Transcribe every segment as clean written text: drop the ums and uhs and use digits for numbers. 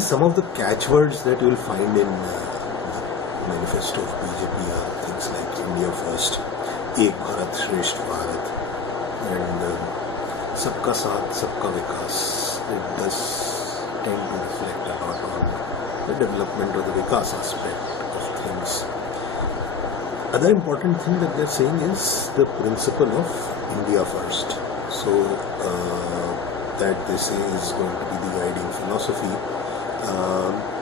Some of the catchwords that you will find in the manifesto of BJP are things like India First, Ek Bharat Shresth Bharat, and Sabka Saath Sabka Vikas. It does tend to reflect a lot on the development of the Vikas aspect of things. Other important thing that they are saying is the principle of India First. So that they say is going to be the guiding philosophy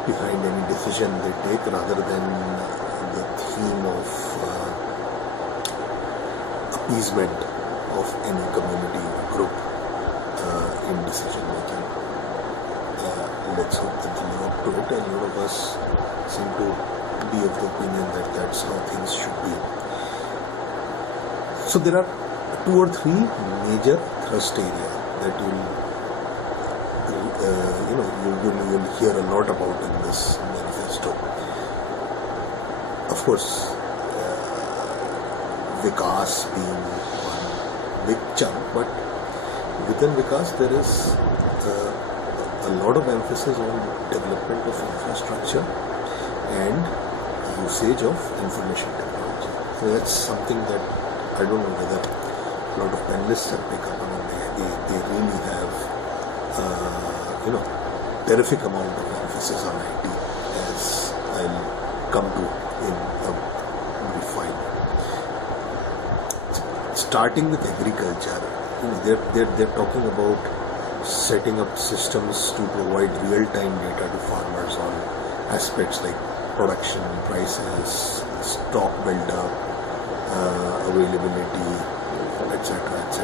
behind any decision they take, rather than the theme of appeasement of any community or group in decision making. Let's hope that they live up to it, and a lot of us seem to be of the opinion that that's how things should be. So there are 2 or 3 major thrust areas that you'll hear a lot about in this manifesto. Of course, Vikas being one big chunk, but within Vikas there is a lot of emphasis on development of infrastructure and usage of information technology. So that's something that I don't know whether a lot of panelists have picked up on. They really have terrific amount of emphasis on IT, as I'll come to in a brief while. Starting with agriculture, they're talking about setting up systems to provide real-time data to farmers on aspects like production, prices, stock build-up, availability, etc., etc.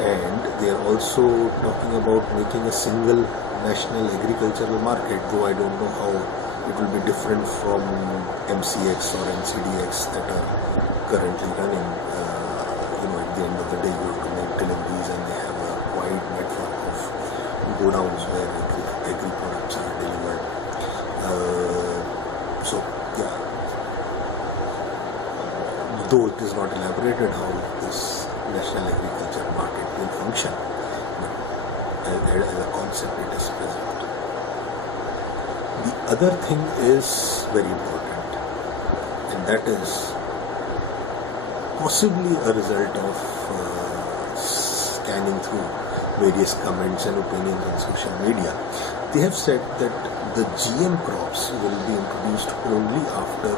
And they are also talking about making a single national agricultural market, though I don't know how it will be different from MCX or NCDX that are currently running. At the end of the day, you have to make deliveries, and they have a wide network of godowns where agri products are delivered. Though it is not elaborated how this national agriculture market will function, but as a concept it is present. The other thing is very important, and that is possibly a result of scanning through various comments and opinions on social media. They have said that the GM crops will be introduced only after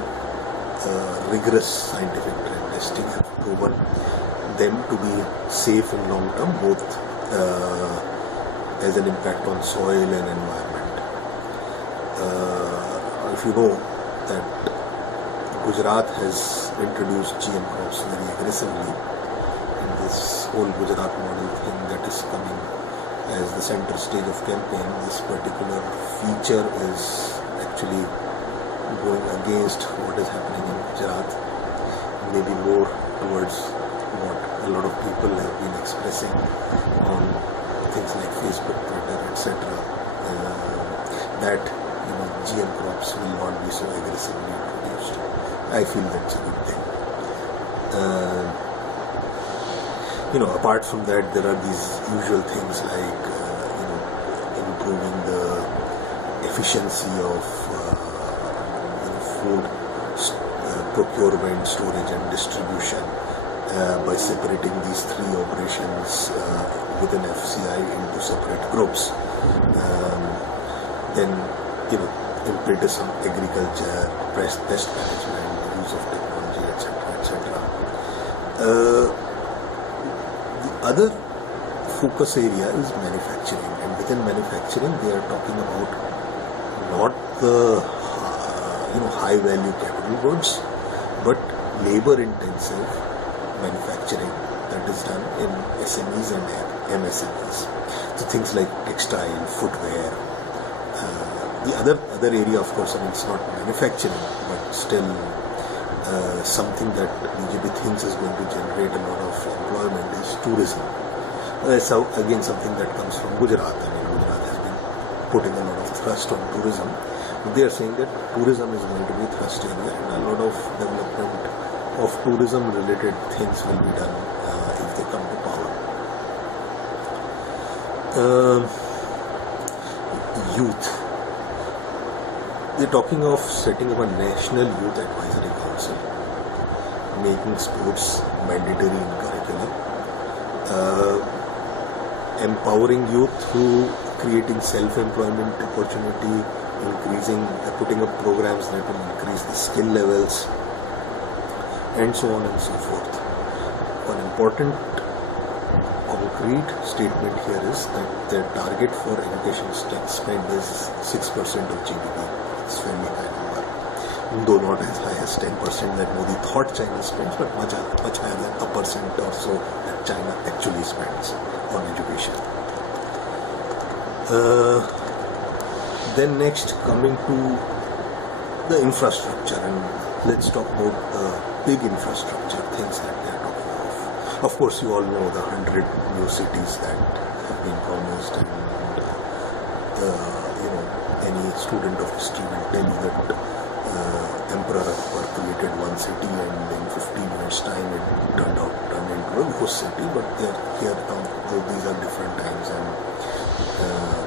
rigorous scientific trend testing have proven them to be safe in long term, both as an impact on soil and environment. If you know that Gujarat has introduced GM crops very aggressively, and this whole Gujarat model thing that is coming as the center stage of campaign, this particular feature is actually going against what is happening in Gujarat, maybe more towards what a lot of people have been expressing on things like Facebook, Twitter, etc. That GM crops will not be so aggressively introduced. I feel that's a good thing. Apart from that, there are these usual things like improving the efficiency of food procurement, storage and distribution by separating these 3 operations within FCI into separate groups. Then impetus on agriculture, pest management, use of technology, etc., etc. The other focus area is manufacturing, and within manufacturing they are talking about not the high value capital goods, but labor intensive manufacturing that is done in SMEs and MSMEs. So things like textile, footwear. The other area, of course, it's not manufacturing, but still something that BJP thinks is going to generate a lot of employment is tourism. So again, something that comes from Gujarat. Gujarat has been putting a lot of thrust on tourism. But they are saying that tourism is going to be thrust area, and a lot of development of tourism related things will be done if they come to power. youth. They're talking of setting up a National Youth Advisory Council, making sports mandatory in curriculum, empowering youth through creating self-employment opportunity, putting up programs that will increase the skill levels, and so on and so forth. One important concrete statement here is that their target for education spend is 6% of GDP. It's fairly high number, though not as high as 10% that Modi thought China spends, but much higher than a percent or so that China actually spends on education. Then next, coming to the infrastructure, and let's talk about the big infrastructure things that they are talking of. Of course, you all know the 100 new cities that have been promised, and any student of history will tell you that Emperor Akbar created one city, and in 15 years' time it turned into a ghost city. But these are different times, and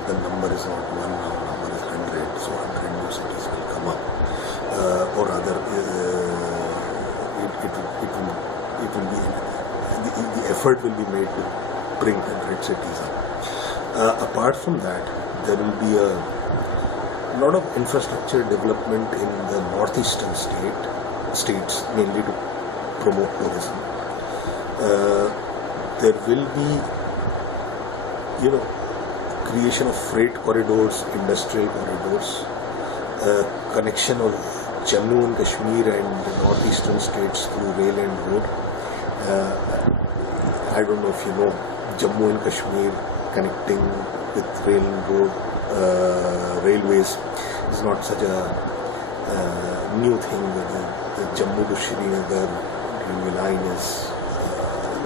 the number is not one now, number is 100. So 100 new cities will come up, or rather, it will be the effort will be made to bring 100 cities up. Apart from that, there will be a lot of infrastructure development in the northeastern states, mainly to promote tourism. There will be, creation of freight corridors, industrial corridors, connection of Jammu and Kashmir and the northeastern states through rail and road. I don't know if you know, Jammu and Kashmir connecting with rail and road, railways is not such a new thing. The Jammu to Srinagar railway line is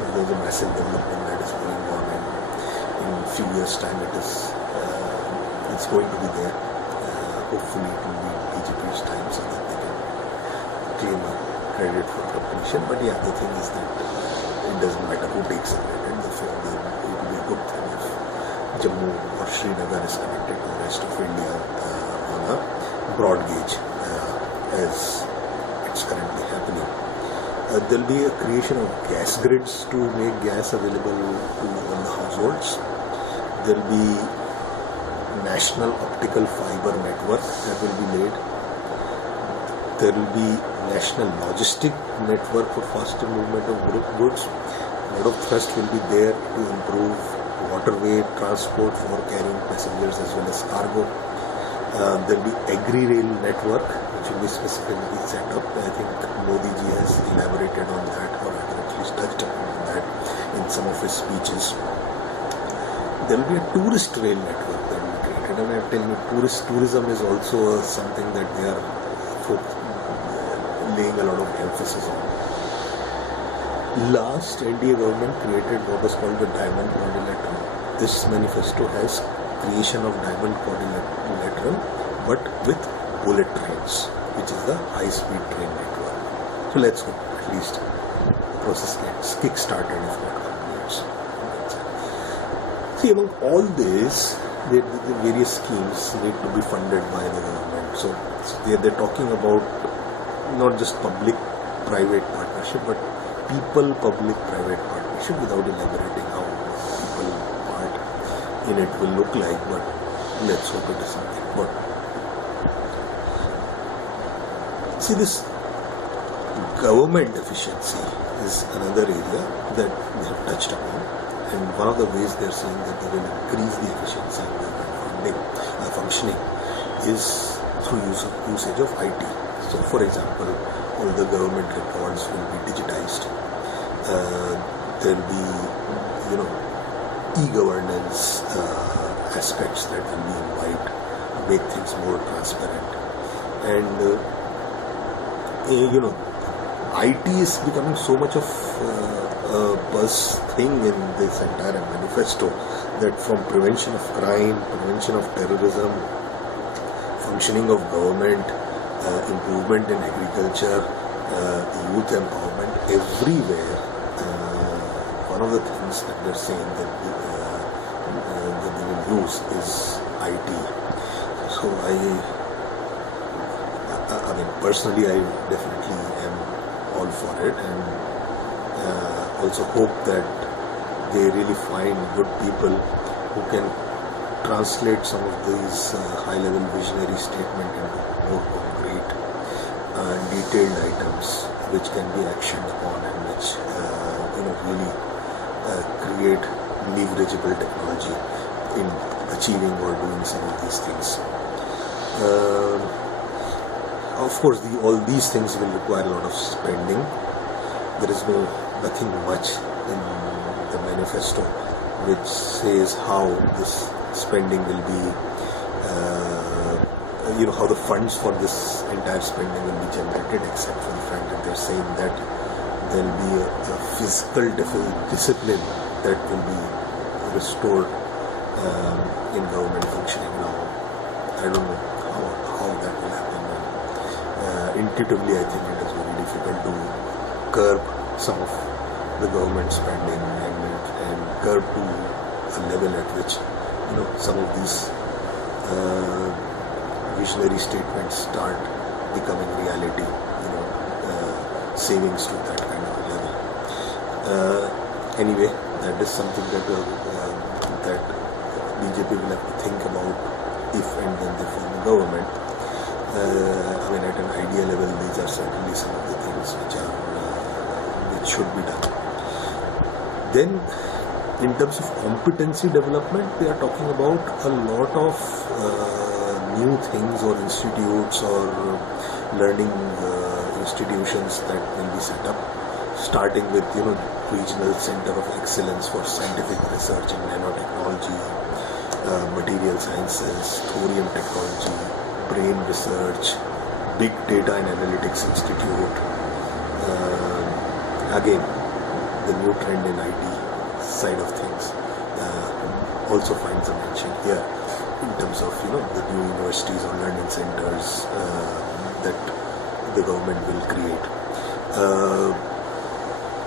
there's a massive development that is going on, and in a few years' time it's going to be there. Hopefully it will be BJP's time so that they can claim a credit for completion. But yeah, the thing is that it doesn't matter who takes the credit. It will be a good thing if Jammu or Srinagar is connected to the rest of India on a broad gauge as it's currently happening. There will be a creation of gas grids to make gas available to all the households. There will be national optical fiber network that will be made. There will be national logistic network for faster movement of goods. A lot of thrust will be there to improve waterway transport for carrying passengers as well as cargo. There will be agri-rail network which will be specifically set up. I think Modi ji has elaborated on that, or at least touched upon that in some of his speeches. There will be a tourist rail network that will be created, and I'm telling you, tourism is also something that they are laying a lot of emphasis on. Last NDA government created what was called the Diamond Quadrilateral. This manifesto has creation of Diamond Quadrilateral, but with bullet trains, which is the high-speed train network. So let's hope at least the process gets kick-started, if not completes. See, among all this, the various schemes need to be funded by the government. So they're talking about not just public-private partnership, but people-public-private partnership, without elaborating how people part in it will look like, but let's hope it is something good. See, this government efficiency is another area that they have touched upon, and one of the ways they are saying that they will increase the efficiency of government functioning is through usage of IT. So, for example, all the government records will be digitized. There will be, e-governance aspects that will be involved to make things more transparent. And IT is becoming so much of a buzz thing in this entire manifesto, that from prevention of crime, prevention of terrorism, functioning of government, improvement in agriculture, youth empowerment, everywhere, one of the things that they're saying that they will use is IT. So I mean, personally, I definitely am all for it, and also hope that they really find good people who can translate some of these high-level visionary statements into more concrete, detailed items which can be actioned upon and which really create leverageable technology in achieving or doing some of these things. Of course, all these things will require a lot of spending. There is nothing much in the manifesto which says how this spending will be, how the funds for this entire spending will be generated, except for the fact that they're saying that there will be a fiscal discipline that will be restored in government functioning now. I don't know how that will happen. Intuitively, I think it is very difficult to curb some of the government spending and curb to a level at which some of these visionary statements start becoming reality. Savings to that kind of a level. Anyway, that is something that BJP will have to think about if and when they form a government. I mean, at an idea level, these are certainly some of the things which should be done. Then, in terms of competency development, they are talking about a lot of new things or institutes or learning institutions that will be set up, starting with regional center of excellence for scientific research in nanotechnology, material sciences, thorium technology, brain research, big data and analytics institute. Again, the new trend in IT side of things also finds a mention here in terms of the new universities or learning centers that the government will create.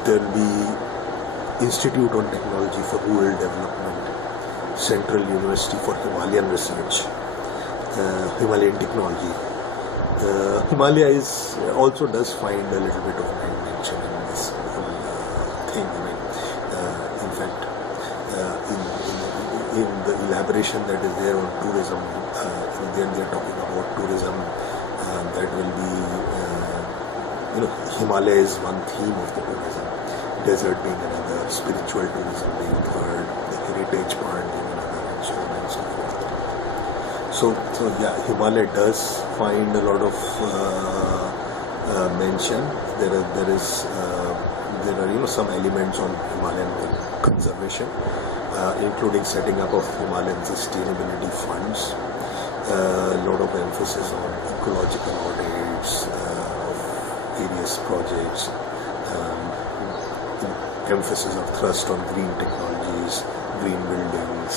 There will be Institute on Technology for Rural Development, Central University for Himalayan Research, Himalayan Technology. Himalaya also does find a little bit of mention in this whole thing. I mean, in fact, in the elaboration that is there on tourism, then they are talking about tourism that will be, Himalaya is one theme of the tourism, desert being another, spiritual tourism being third, the heritage part being another, and so on and so forth. So yeah, Himalaya does find a lot of mention. There are some elements on Himalayan conservation, including setting up of Himalayan sustainability funds. A lot of emphasis on ecological audits of various projects. Emphasis of thrust on green technologies, green buildings,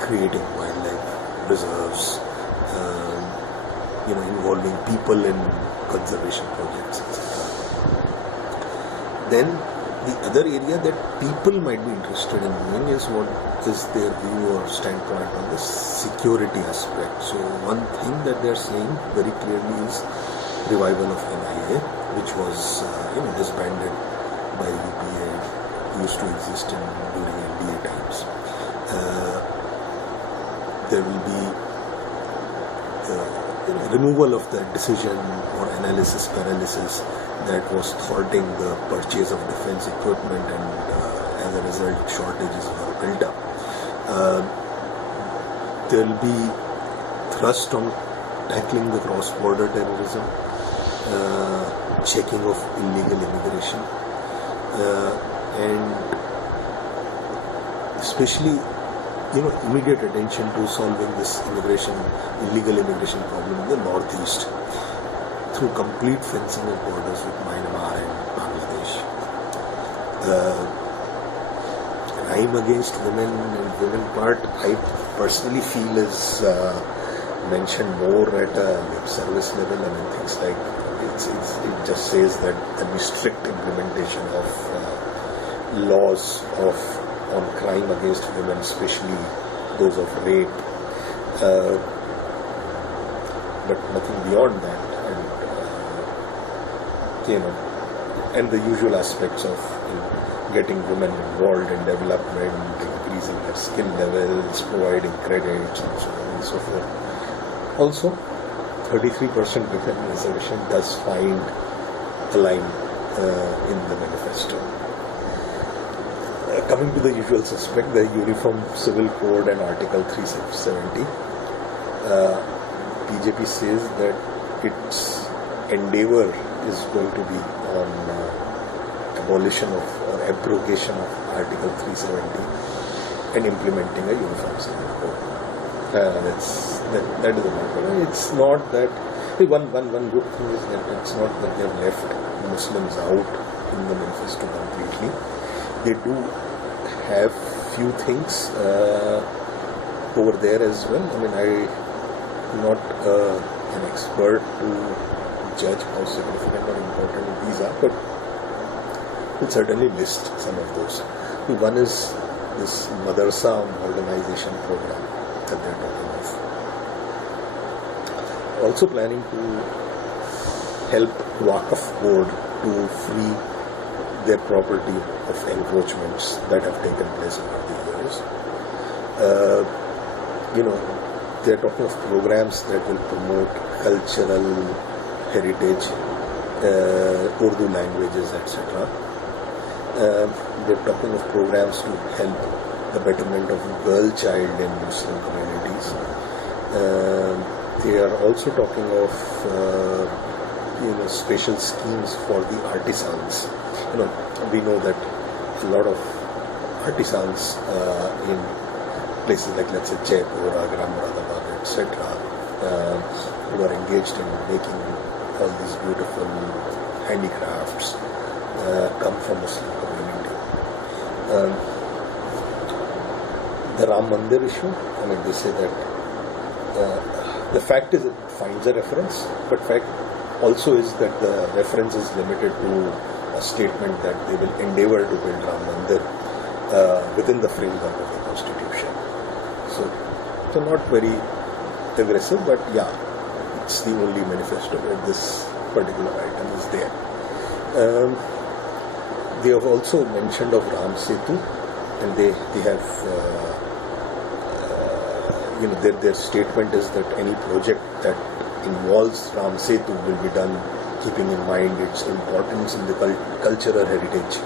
creating wildlife reserves, involving people in conservation projects, etc. Then the other area that people might be interested in doing is what is their view or standpoint on the security aspect. So one thing that they are saying very clearly is revival of NIA, which was disbanded by UPA, used to exist during NDA times. There will be removal of the decision or analysis paralysis that was thwarting the purchase of defense equipment, and as a result shortages were built up. There will be thrust on tackling the cross-border terrorism, checking of illegal immigration, and especially immediate attention to solving this illegal immigration problem in the northeast through complete fencing of borders with Myanmar and Bangladesh. Crime against women and women part, I personally feel is mentioned more at a lip service level. I mean, things like it just says that the strict implementation of laws on crime against women, especially those of rape, but nothing beyond that. And and the usual aspects of getting women involved in development, increasing their skill levels, providing credits, and so on and so forth. Also, 33% women reservation does find a line in the manifesto. Coming to the usual suspect, the Uniform Civil Code and Article 370, BJP says that its endeavour is going to be on abolition of or abrogation of Article 370 and implementing a Uniform Civil Code. That is the matter. It's not that one good thing is that it's not that they've left Muslims out in the manifesto completely. They do have few things over there as well. I mean, I'm not an expert to judge how significant or important these are, but we'll certainly list some of those. One is this Madrasa modernization program that they're talking of. Also planning to help Waqf board to free their property of encroachments that have taken place over the years. They're talking of programs that will promote cultural heritage, Urdu languages, etc. They're talking of programs to help the betterment of girl child in Muslim communities. They are also talking of special schemes for the artisans. We know that a lot of artisans in places like, let's say, Jaipur, Agra, Muradabad, etc., who are engaged in making all these beautiful handicrafts come from Muslim community. The Ram Mandir issue, they say that the fact is it finds a reference, but fact also is that the reference is limited to a statement that they will endeavour to build Ram Mandir within the framework of the Constitution. So not very aggressive, but yeah, it's the only manifesto where this particular item is there. They have also mentioned of Ram Setu, and they have their statement is that any project that involves Ram Setu will be done keeping in mind its importance in the cultural heritage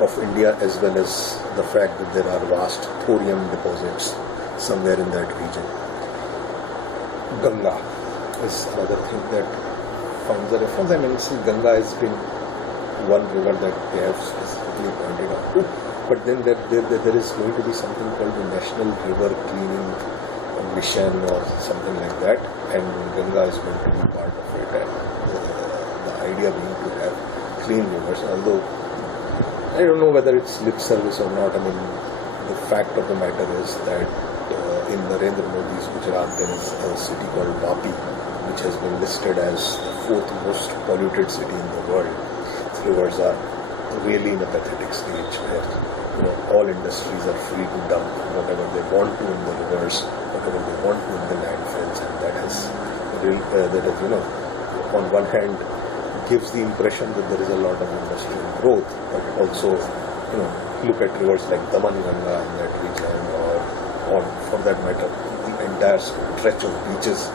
of India, as well as the fact that there are vast thorium deposits somewhere in that region. Ganga is another thing that finds a reference. Ganga has been one river that they have specifically pointed out to, but then there is going to be something called the National River Cleaning Mission or something like that, and Ganga is going to be part of it, and the idea being to have clean rivers, although I don't know whether it's lip service or not. The fact of the matter is that in Narendra Modi's Gujarat there is a city called Vapi, which has been listed as the 4th most polluted city in the world. Its rivers are really in a pathetic stage where all industries are free to dump whatever they want to in the rivers, whatever they want to in the landfills, and that has on one hand gives the impression that there is a lot of industrial growth, but also look at rivers like Damanganga in that region, or for that matter the entire stretch of beaches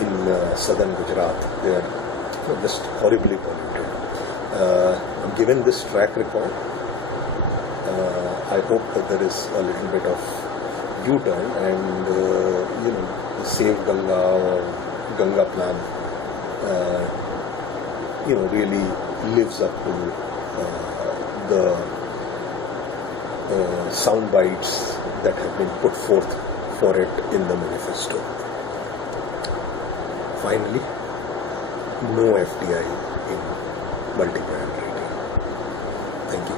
in southern Gujarat. They are just horribly polluted. Given this track record, I hope that there is a little bit of U-turn, and the Save Ganga or Ganga plan really lives up to the sound bites that have been put forth for it in the manifesto. Finally, no FDI in multi-brand retail. Thank you.